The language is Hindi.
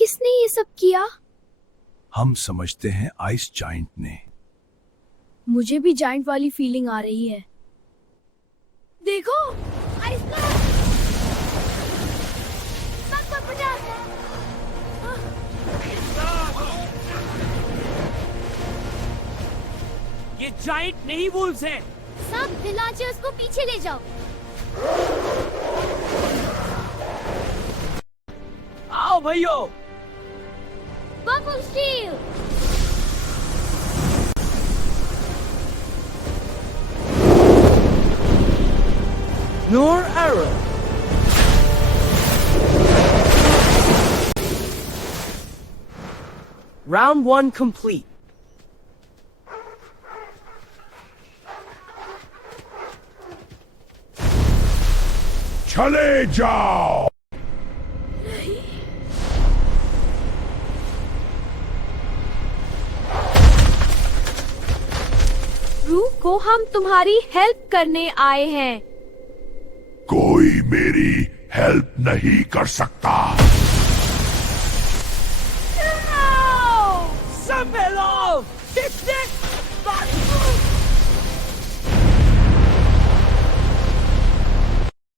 किसने ये सब किया? हम समझते हैं आइस जाइंट ने। मुझे भी जाइंट वाली फीलिंग आ रही है। देखो, आइसबर्ग! सब पर पड़ा है। ये जाइंट नहीं वुल्व्स हैं। सब विलाजर्स को पीछे ले जाओ। आओ भैयो। Bubble steel! Nor arrow. Round 1 complete. चले जाओ। रुको, हम तुम्हारी हेल्प करने आए हैं। कोई मेरी हेल्प नहीं कर सकता।